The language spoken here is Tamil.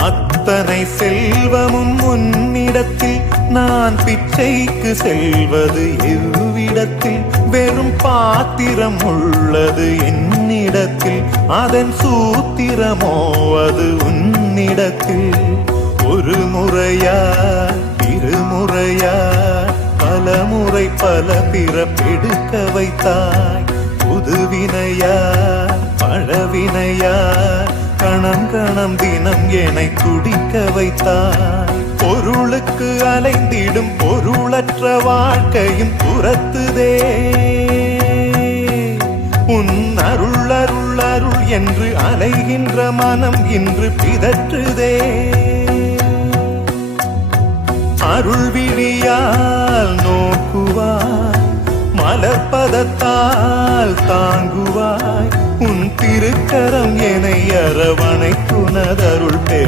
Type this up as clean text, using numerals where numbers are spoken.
அத்தனை செல்வமும் உன்னிடத்தில் நான் பிச்சைக்கு செல்வது எவ்விடத்தில் வெறும் பாத்திரம் உள்ளது என்னிடத்தில் அதன் சூத்திரமோ அது உன்னிடத்தில் ஒரு முறையா இருமுறையா பல முறை பல பிறப்பெடுக்க வைத்தாய் புதுவினையா பழவினையா கணம் கணம் தினம் என்னை துடிக்க வைத்தாய் பொருளுக்கு அலைந்திடும் பொருளற்ற வாழ்க்கையும் துரத்துதே உன் அருள் அருள் அருள் என்று அலைகின்ற மனம் இன்று பிதற்றுதே அருள் விழியால் நோக்குவாய் மலர்பதத்தால் தாங்குவாய் உன் திருக்கரம் என்னை அரவணைத்துனதருள் பெற